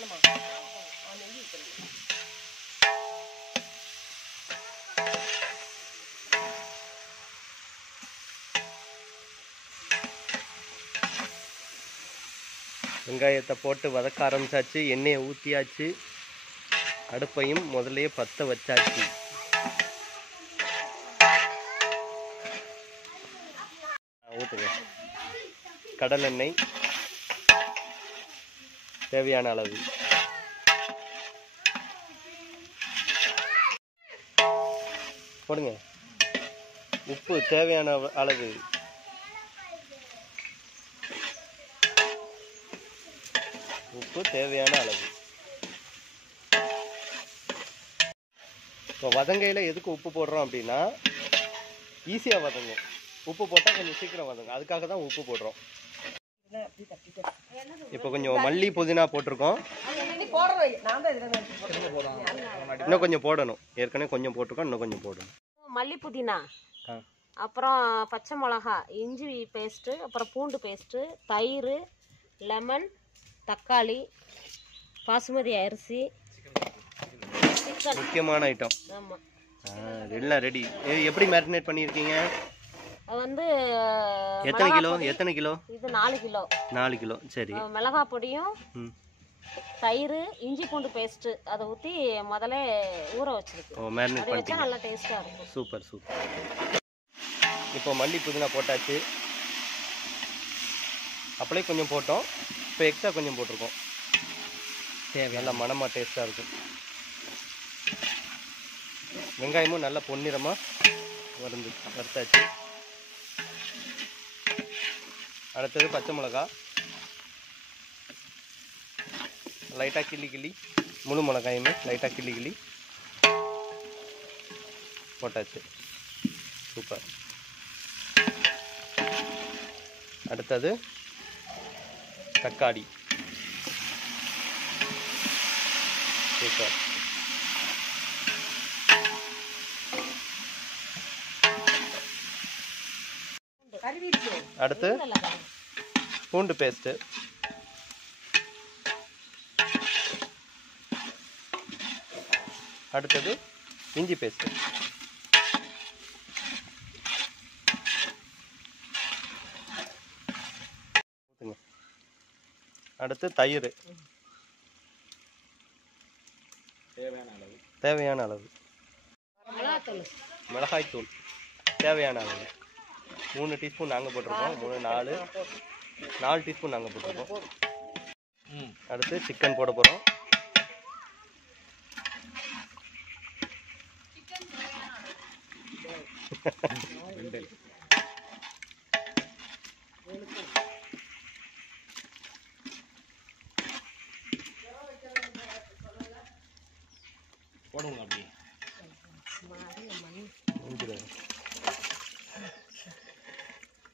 வேணுமா? நெய் ஊற்றணும். வெங்காயத்தை போட்டு வதக்க ஆரம்பிச்சாச்சு. எண்ணெயை ஊற்றியாச்சு. அடுப்பையும் முதல்லையே பற்ற வச்சாச்சு. ஊற்றுங்க. கடலெண்ணெய் தேவையான அளவு. போடுங்க. உப்பு தேவையான அளவு. உப்பு தேவையான அளவு. இப்போ வதங்கையில் எதுக்கு உப்பு போடுறோம் அப்படின்னா ஈஸியாக வதங்கும். உப்பு போட்டால் கொஞ்சம் சீக்கிரம் வதங்கும். அதுக்காக தான் உப்பு போடுறோம். இப்போ கொஞ்சம் மல்லி புதினா போட்டிருக்கோம். இன்னும் கொஞ்சம் போடணும். ஏற்கனவே கொஞ்சம் போட்டிருக்கோம், இன்னும் கொஞ்சம் போடணும். மல்லி புதினா, அப்புறம் பச்சை மிளகா, இஞ்சி பேஸ்ட்டு, அப்புறம் பூண்டு பேஸ்ட்டு, தயிர், லெமன், தக்காளி, பாசுமதி அரிசி, முக்கியமான ஐட்டம். ஆமாம், எல்லாம் ரெடி. எப்படி மேரினேட் பண்ணியிருக்கீங்க? அது வந்து எத்தனை கிலோ? எத்தனை கிலோ? இது 4 கிலோ. 4 கிலோ. சரி. மிளகா பொடியும் தயிர், இஞ்சி பூண்டு பேஸ்ட்டு அதை ஊற்றி முதல்ல ஊற வச்சிருக்கு. மேரினேட் அதை வச்சா பண்ணிட்டீங்க. நல்லா டேஸ்ட்டாக இருக்கும். Super super. இப்போ மல்லி புதினா போட்டாச்சு. அப்படியே கொஞ்சம் போட்டோம். இப்போ எக்ஸ்ட்ரா கொஞ்சம் போட்டிருக்கோம். நல்லா மணமாக டேஸ்ட்டாக இருக்கும். வெங்காயமும் நல்லா பொன்னிறமாக வறுத்தாச்சு. அடுத்தது பச்சை மிளகா லைட்டாக கிள்ளி முழு மிளகாயுமே லைட்டாக கிள்ளி போட்டாச்சு. சூப்பர். அடுத்தது தக்காளி. சூப்பர். அடுத்து பூண்டு பேஸ்ட்டு. அடுத்தது இஞ்சி பேஸ்ட்டு. அடுத்து தயிர் தேவையான அளவு. மிளகாய்த்தூள் தேவையான அளவு. 3 டீஸ்பூன் நாங்கள் போட்டிருக்கோம். 4 டீஸ்பூன் நாங்கள் போட்டிருக்கோம். அடுத்து சிக்கன் போட போகிறோம். போடுங்க அப்படி.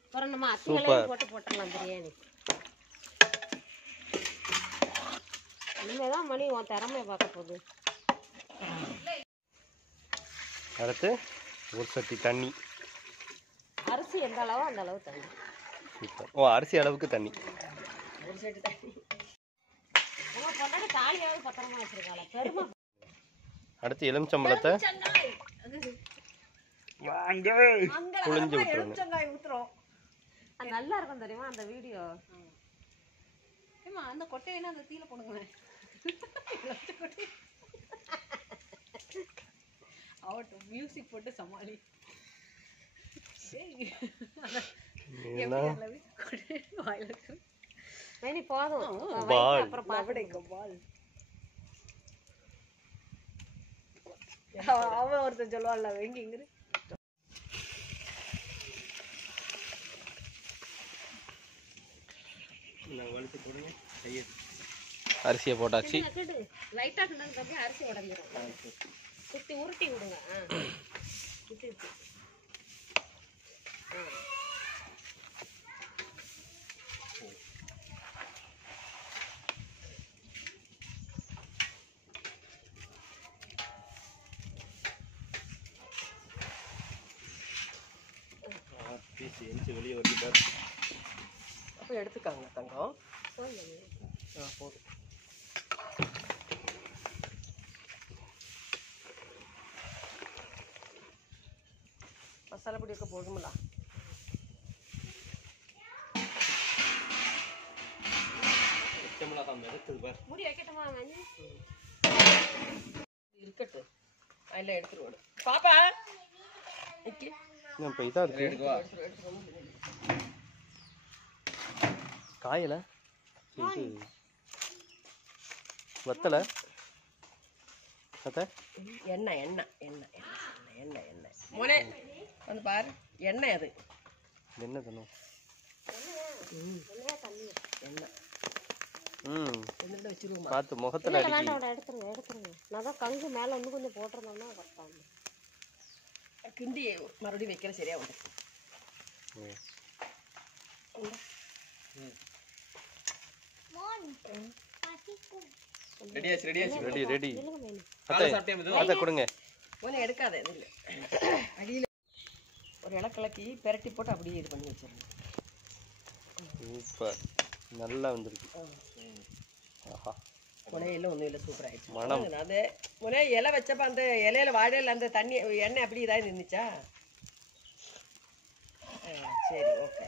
அப்புறம் நம்ம அத்திகளையும் போட்டுடலாம் பிரியாணி. இனிமேதான் மணி உன் திறமையை பார்க்க போகுது. அடுத்து ஒரு சட்டி தண்ணி. அரிசி எந்த அளவோ அந்த அளவு தண்ணி. சூப்பர். அரிசி அளவுக்கு தண்ணி. ஒரு சட்டி தண்ணி. உங்க பொண்டாட்டி தாலியாவது பத்திரமா வச்சிருக்காளா? பெருமை. அடுத்து எலுமிச்சம்பழத்தை புழிஞ்சு விட்டுறணும். அது நல்லா இருக்கும் தெரியுமா அந்த வீடியோ? அந்த கொட்டையெல்லாம் அந்த தீல போடுங்களேன். அவட்டும் மியூசிக் போட்டு சமாளி. போதும். அவன் ஒருத்தன் சொல்லுவான்ல வெங்கிங்கிற. அரிசியை போட்டாச்சு. லைட்டா கிண்டதுக்கு அரிசி உடஞ்சிரும். சுத்தி உருட்டி விடுங்க. வெளியே வருது. அப்போ எடுத்துக்காங்க தங்கம். போதும். மசாலா பொடி இருக்க போதுங்களா? முடி வைக்கட்டுமா இருக்கட்டு அதில் எடுத்துருவோம். பாப்பா நிக்கி இப்போ இதாக இருக்கு காயல இது வத்தலை அத்தை எண்ணெய் எண்ணெய் எண்ணெய் எண்ணெய் எண்ணெய் எண்ணெய் மோனே வந்து பாரு எண்ணெய் அது என்ன பண்ணும் எண்ணெய் எண்ணெய் வச்சுருவோமா? பார்த்து முகத்தில் அடிக்கி வேண்டாம் எடுத்துருங்க எடுத்துருங்க. நான் தான் கங்கு மேலே இன்னும் கொஞ்சம் போட்டிருந்தோம்னா கரெக்டாக கிண்டி மறுபடியும் வைக்கிற சரியா வந்து ரெடி ரெடி அத்தை கொடுங்க. ஒன்றும் எடுக்காத இது இல்லை அடியில் ஒரு இலக்கிழக்கி பெரட்டி போட்டு அப்படியே இது பண்ணி வச்சிடணும். சூப்பர் நல்லா வந்திருக்கு. ஆஹா முனையில ஒன்றும் இல்லை சூப்பர் ஆயிடுச்சு. மனம் அது முனை இலை வச்சப்ப அந்த இலையில வாழையில அந்த தண்ணி எண்ணெய் அப்படி இதாக நின்றுச்சா? சரி ஓகே.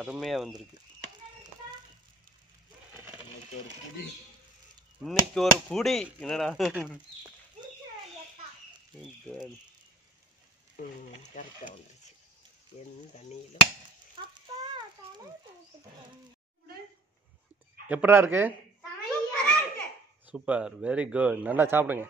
அருமையா வந்திருக்கு. இன்னைக்கு ஒரு புடி என்னடா கரெக்டாக வந்துருச்சு. எந்த தண்ணியில எப்படா இருக்கு? Super very good. நல்லா சாப்பிடுங்க.